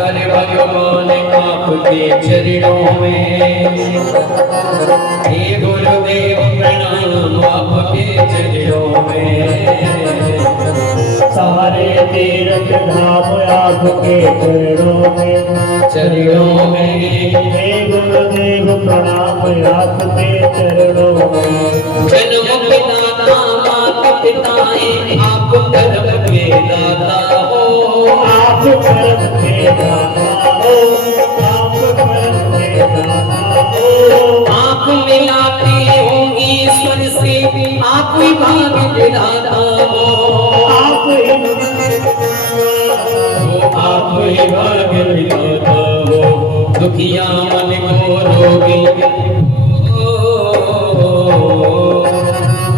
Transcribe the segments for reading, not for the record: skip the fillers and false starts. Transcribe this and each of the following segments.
कर भगवान आपके चरणों में। हे गुरुदेव प्रणाम आपके चरणों में। सारे तीर्थ धाम आपके चरणों में। चरणों में हे गुरुदेव प्रणाम आपके चरणों में। जन्म पिता माता पिताएं आप कर्म के दाता हो। आप कर्म के दाता हो। आप कर्म के दाता हो। आप मिलाते हो ईश्वर से आप ही भाग्य विधाता हो। आप ही भाग्य विधाता हो। दुखिया मन को रोगी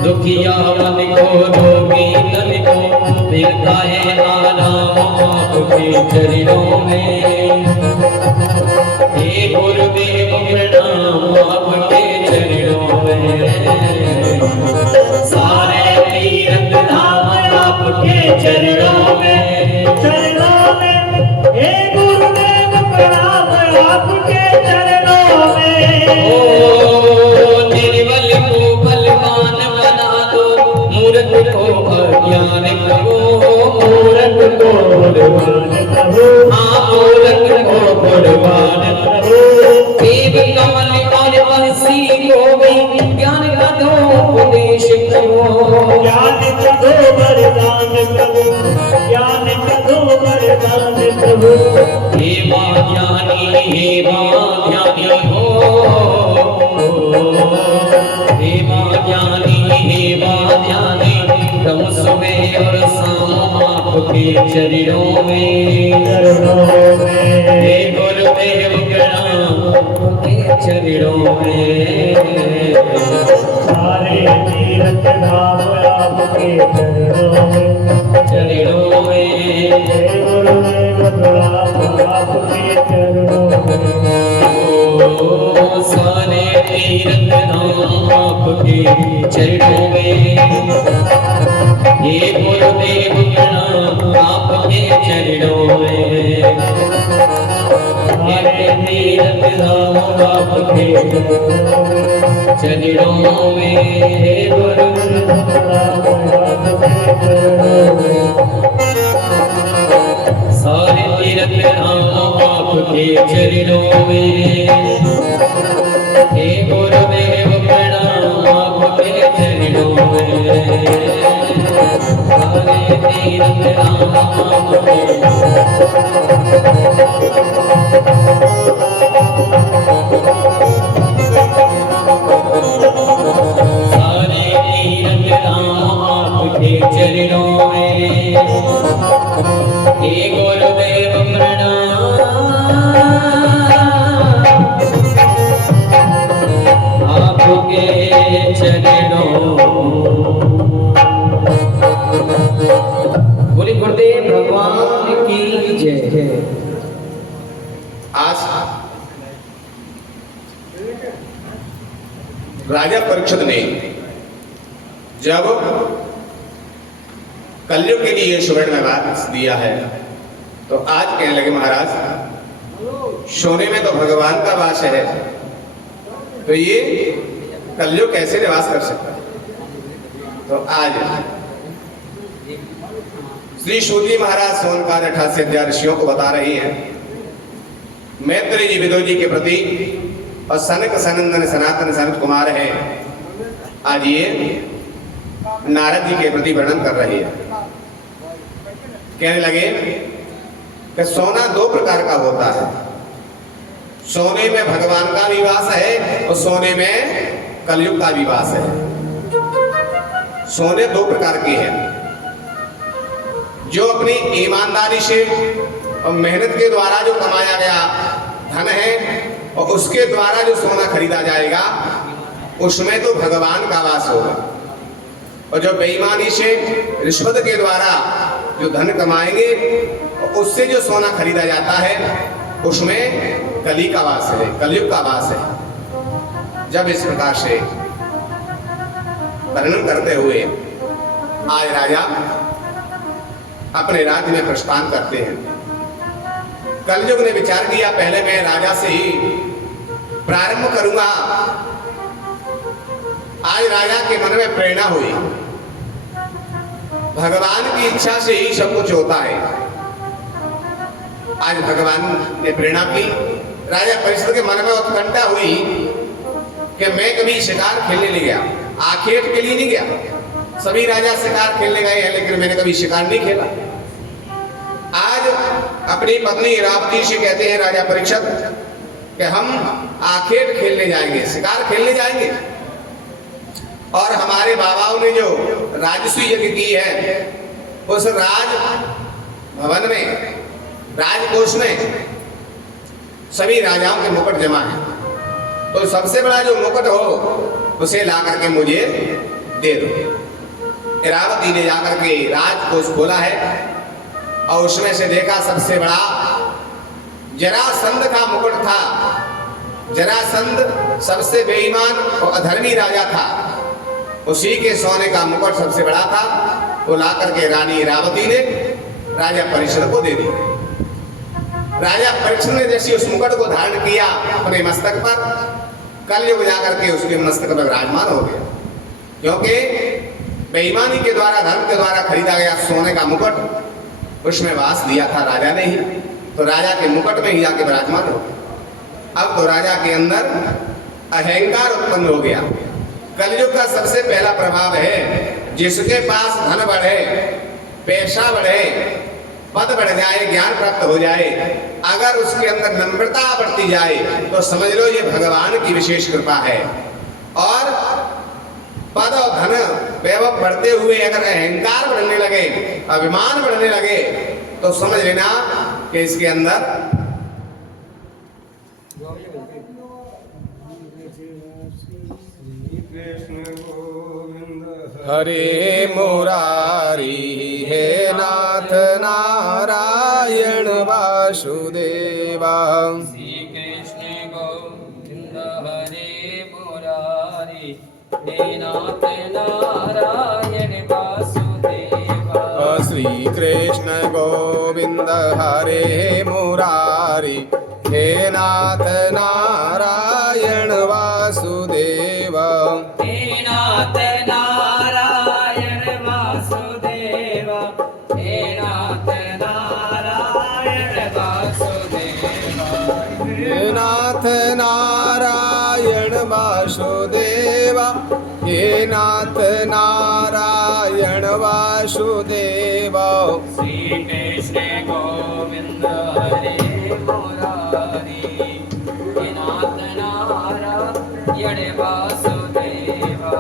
दुखिया मन को रोगी तन को मिलता है आराम आपके चरणों में। हे गुरुदेव प्रणाम आपके चरणों में। सारे तीर्थ धाम आपके चरणों में। चरणों में। हे गुरुदेव प्रणाम आपके चरणों में। ओ निर्बल को बलवान बना दो। मूर्ख को अज्ञान करो। मूर्ख को बलवान करो। हाँ मूर्ख को बलवान करो। देव कमल और बंसी को भी ज्ञान का दो उपदेश करो। ज्ञान का दो वरदान प्रभु। ज्ञान का दो वरदान प्रभु। हे मां ज्ञानी हो। हे मां ज्ञानी तुम सुबह और शाम आपके चरणों में। हे गुरुदेव प्रणाम आपके चरणों में। सारे तीर्थ धाम आपके चरणों में। चरणों में। हे गुरुदेव प्रणाम आपके चरणों में। ओ सारे तीर्थ धाम आपके चरणों में। हे गुरुदेव प्रणाम आपके चरणों में। सारे तीर्थ धाम आपके चरणों में। हे गुरुदेव प्रणाम आपके चरणों में। सारे तीर्थ धाम आपके चरणों में। हे गुरुदेव प्रणाम आपके चरणों में। सारे तीर्थ धाम आपके सारे तीर्थ धाम आपके चरणों में। हे गुरुदेव प्रणाम आपके चरणों। बोले गुरुदेव भगवान की जय। आज राजा परीक्षित ने जब कलयुग के लिए सुवर्ण में बात दिया है तो आज कहने लगे महाराज सोने में तो भगवान का वास है तो ये कलयुग कैसे निवास कर सकता है। तो आज श्री सूदी महाराज सोनकार 88 अध्याय ऋषियों को बता रही हैं। मैत्री जी विदुर जी के प्रति और सनक सनंदन सनातन सनत कुमार है आज ये नारद जी के प्रति वर्णन कर रही है। कहने लगे कि सोना दो प्रकार का होता है। सोने में भगवान का भी वास है और सोने में कलयुग का भी वास है। सोने दो प्रकार के हैं। जो अपनी ईमानदारी से और मेहनत के द्वारा जो कमाया गया धन है और उसके द्वारा जो सोना खरीदा जाएगा उसमें तो भगवान का वास होगा। और जो बेईमानी से रिश्वत के द्वारा जो धन कमाएंगे उससे जो सोना खरीदा जाता है उसमें कली का वास है, कलयुग का वास है। जब इस प्रकार से वर्णन करते हुए आज राजा अपने राज्य में प्रस्थान करते हैं। कलयुग ने विचार किया पहले मैं राजा से ही प्रारंभ करूंगा। आज राजा के मन में प्रेरणा हुई, भगवान की इच्छा से ही सब कुछ होता है। आज भगवान ने प्रेरणा की, राजा परीक्षित के मन में उत्कंठा हुई कि मैं कभी शिकार खेलने नहीं गया, आखेट के लिए नहीं गया। सभी राजा शिकार खेलने गए हैं लेकिन मैंने कभी शिकार नहीं खेला। आज अपनी पत्नी रावती से कहते हैं राजा परीक्षित कि हम आखेट खेलने जाएंगे, शिकार खेलने जाएंगे। और हमारे बाबाओं ने जो राजसूय यज्ञ की है उस राज भवन में, राजकोष में सभी राजाओं के मुकुट जमा है, तो सबसे बड़ा जो मुकुट हो उसे ला करके मुझे दे दो। इरावती ने जाकर के राजकोष खोला है और उसमें से देखा सबसे बड़ा जरासंध का मुकुट था। जरासंध सबसे बेईमान और अधर्मी राजा था, उसी के सोने का मुकुट सबसे बड़ा था। वो ला करके रानी इरावती ने राजा परीक्षित को दे दी। राजा परीक्षित ने जैसे उस मुकुट को धारण किया अपने मस्तक पर, कलयुग जाकर के उसके मस्तक पर विराजमान हो गया। क्योंकि बेईमानी के द्वारा, धर्म के द्वारा खरीदा गया सोने का मुकुट उसमें वास दिया था राजा ने ही, तो राजा के मुकुट में ही जाके विराजमान हो गया। अब तो राजा के अंदर अहंकार उत्पन्न हो गया। कलयुग का सबसे पहला प्रभाव है, जिसके पास धन बढ़े, पैसा बढ़े, पद बढ़ जाए, ज्ञान प्राप्त हो जाए, अगर उसके अंदर नम्रता बढ़ती जाए तो समझ लो ये भगवान की विशेष कृपा है। और पद और धन वैभव बढ़ते हुए अगर अहंकार बढ़ने लगे, अभिमान बढ़ने लगे, तो समझ लेना कि इसके अंदर हरे मुरारी हे नाथ नारायण वासुदेवा। श्री कृष्ण गोविंद हरे मुरारी हे नाथ नारायण वासुदेवा। श्री कृष्ण गोविंद हरे मुरारी हे नाथ नारायण वासुदेवा। हे नाथ नारायण वासुदेवा, हे नाथ नारायण वासुदेवा। हे नाथ नारायण वासुदेवा, हे नाथ नारायण वासुदेवा। श्री कृष्ण गोविंद हरे मुरारी हे नाथ नारायण वासुदेवा।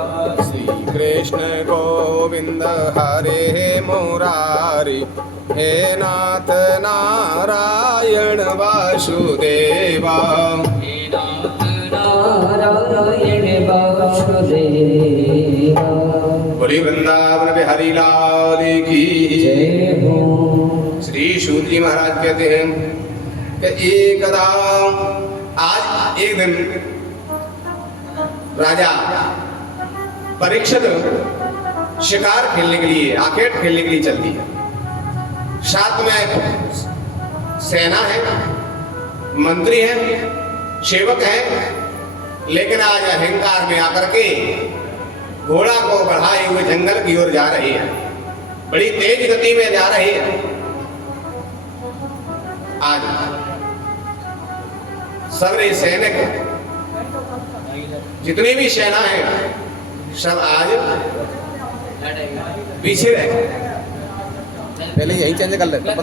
श्री कृष्ण गोविंद हरे मुरारी हे नाथ नारायण वासुदेवा। हे नाथ नारायण वासुदेवा। बोली वृंदावन बिहारी लाल की जय हो। श्री सूत जी महाराज कहते हैं कि एकदा, आज एक दिन राजा परीक्षित शिकार खेलने के लिए, आखेट खेलने के लिए चल दिया। साथ में सेना है, मंत्री हैं, सेवक हैं, लेकिन आज अहंकार में आकर के घोड़ा को बढ़ाए हुए जंगल की ओर जा रहे हैं, बड़ी तेज गति में जा रहे हैं। आज सभी सैनिक, जितनी भी सेना है, सब आज पीछे रह गए। पहले यही चेंज कर लेते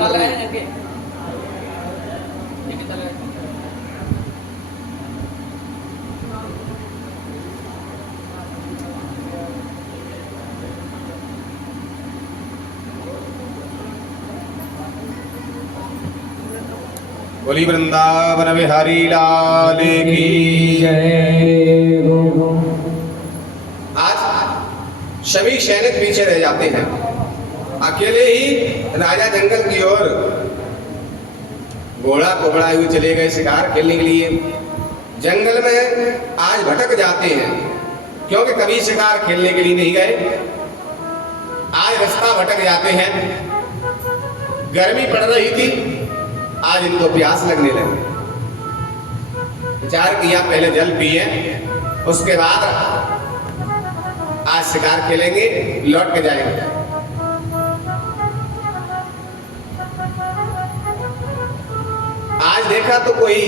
बोली वृंदावन बिहारी लाल की जय हो। आज सभी सैनिक पीछे रह जाते हैं, अकेले ही राजा जंगल की ओर घोड़ा को बढ़ाए हुए चले गए शिकार खेलने के लिए। जंगल में आज भटक जाते हैं, क्योंकि कभी शिकार खेलने के लिए नहीं गए, आज रास्ता भटक जाते हैं। गर्मी पड़ रही थी, आज इनको प्यास लगने लगी। विचार किया पहले जल पिए, उसके बाद आज शिकार खेलेंगे, लौट के जाएंगे। आज देखा तो कोई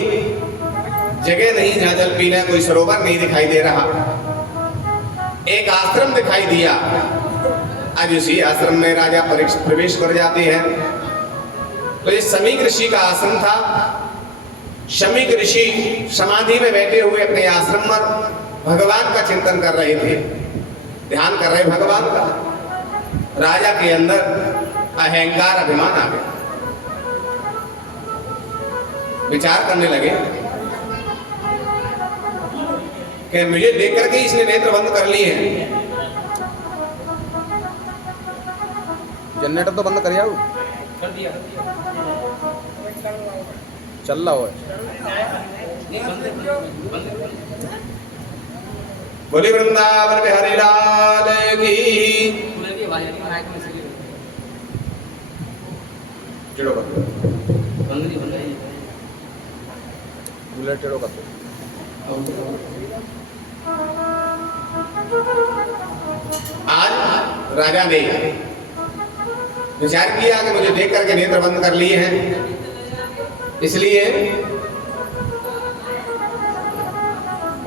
जगह नहीं जहां जल पीना, कोई सरोवर नहीं दिखाई दे रहा। एक आश्रम दिखाई दिया। आज उसी आश्रम में राजा प्रवेश कर जाते हैं। तो ये शमीक ऋषि का आश्रम था। शमीक ऋषि समाधि में बैठे हुए अपने आश्रम में भगवान का चिंतन कर रहे थे, ध्यान कर रहे भगवान का। राजा के अंदर अहंकार अभिमान आ गया। विचार करने लगे कि मुझे देख करके इसने नेत्र बंद कर लिए हैं। जनरेटर तो बंद कर यार, कर दिया चल रहा है। नहीं बंद बोले वृंदावन बिहारी लाल की। कूलर की आवाज आ रही है माइक में से। चिड़ो कर दो। बंद नहीं बंद है। बुलेट टेढ़ो कर दो। आज राजा ने विचार किया कि मुझे देख करके नेत्र बंद कर लिए हैं, इसलिए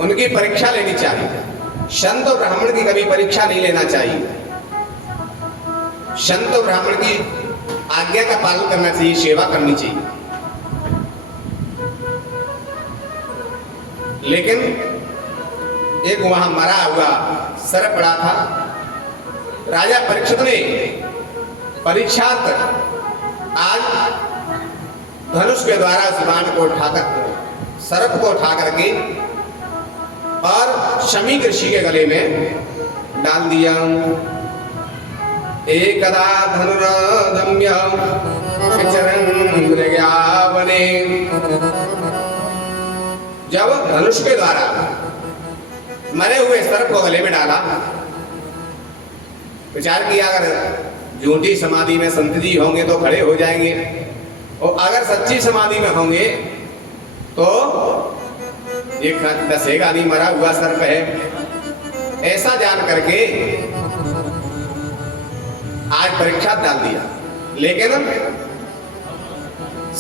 उनकी परीक्षा लेनी चाहिए। संत और ब्राह्मण की कभी परीक्षा नहीं लेना चाहिए। संत और ब्राह्मण की आज्ञा का पालन करना चाहिए, सेवा करनी चाहिए। लेकिन एक वहां मरा हुआ सर्प पड़ा था। राजा परीक्षित ने परीक्षार्थ आज धनुष के द्वारा उस बाण को उठाकर, सर्प को उठा करके और शमीक ऋषि के गले में डाल दिया। एकदा धनुराधम्य विचरन् मृगावने। जब धनुष के द्वारा मरे हुए सर्प को गले में डाला, विचार किया अगर झूठी समाधि में संत जी होंगे तो खड़े हो जाएंगे, और अगर सच्ची समाधि में होंगे तो ये दसेगा नहीं, मरा हुआ सर्प है। ऐसा जान करके आज परीक्षा डाल दिया। लेकिन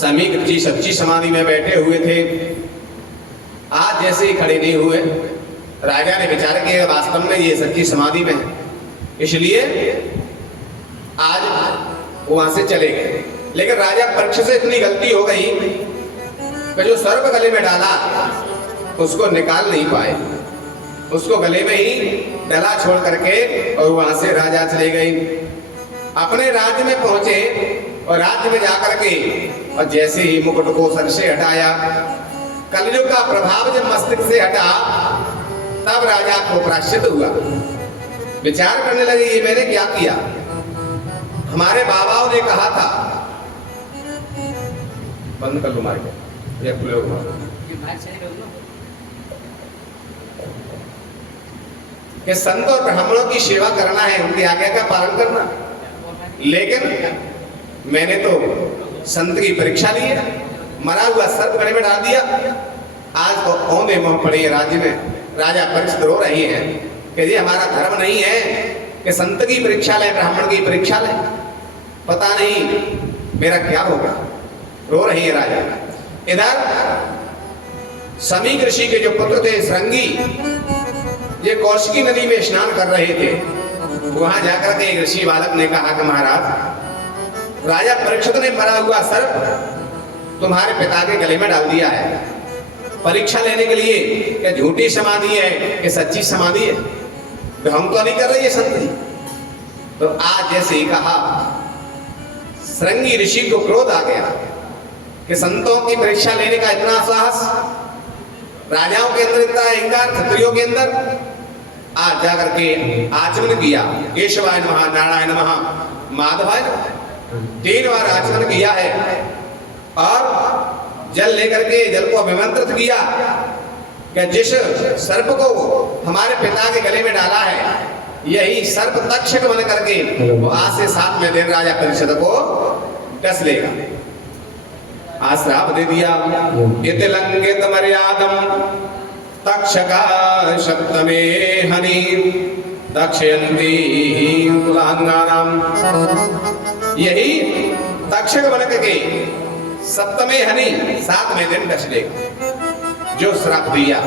शमीक ऋषि सच्ची समाधि में बैठे हुए थे। आज जैसे ही खड़े नहीं हुए, राजा ने विचार किया वास्तव में ये सच्ची समाधि में है, इसलिए आज वहां से चले गए। लेकिन राजा परीक्षित से इतनी गलती हो गई कि जो सर्प गले में डाला उसको निकाल नहीं पाए, उसको गले में ही डला छोड़ करके और वहां से राजा चले गए। अपने राज्य में पहुंचे और राज्य में जाकर के और जैसे ही मुकुट को सर से हटाया, कलयुग का प्रभाव जब मस्तिष्क से हटा, तब राजा को प्रायश्चित हुआ। विचार करने लगे ये मैंने क्या किया। हमारे बाबाओं ने कहा था, बंद कर लो माइक, या खुले हो कि संत और ब्राह्मणों की सेवा करना है, उनकी आज्ञा का पालन करना। लेकिन मैंने तो संत की परीक्षा ली है, मरा हुआ सर्प गले में डाल दिया। आज तो औंधे मुंह पड़े राज्य में। राजा परीक्षित रो रही है कि ये हमारा धर्म नहीं है कि संत की परीक्षा ले, ब्राह्मण की परीक्षा ले, पता नहीं मेरा क्या होगा। रो रही है राजा। इधर शमीक ऋषि के जो पुत्र थे श्रृंगी, ये कौशिकी नदी में स्नान कर रहे थे। वहां जाकर के एक ऋषि बालक ने कहा कि महाराज, राजा परीक्षित ने मरा हुआ सर्प तुम्हारे पिता के गले में डाल दिया है, परीक्षा लेने के लिए कि झूठी समाधि है कि सच्ची समाधि है। हम तो नहीं कर रहे ये संत जी। तो आज जैसे ही कहा, श्रृंगी ऋषि को क्रोध आ गया कि संतों की परीक्षा लेने का इतना साहस, राजाओं के अंदर इतना अहंकार, क्षत्रियों के अंदर। आज जाकर के आचमन किया, केशवाय नमः, नारायण नमः, माधवाय नमः, 3 बार आचमन किया है और जल लेकर के जल को अभिमंत्रित किया कि जिस सर्प को हमारे पिता के गले में डाला है, यही सर्प तक्षक बन करके वो आज से 7वें दिन राजा परीक्षित को डस लेगा। आश्राप दे दिया। इति लंघित मर्यादम तक्षका सप्तमे हनि दक्षयन्ती कुलांगानाम। यही तक्षक बनक के सप्तमे हनि 7वें दिन दक्ष देव जो श्राप दिया।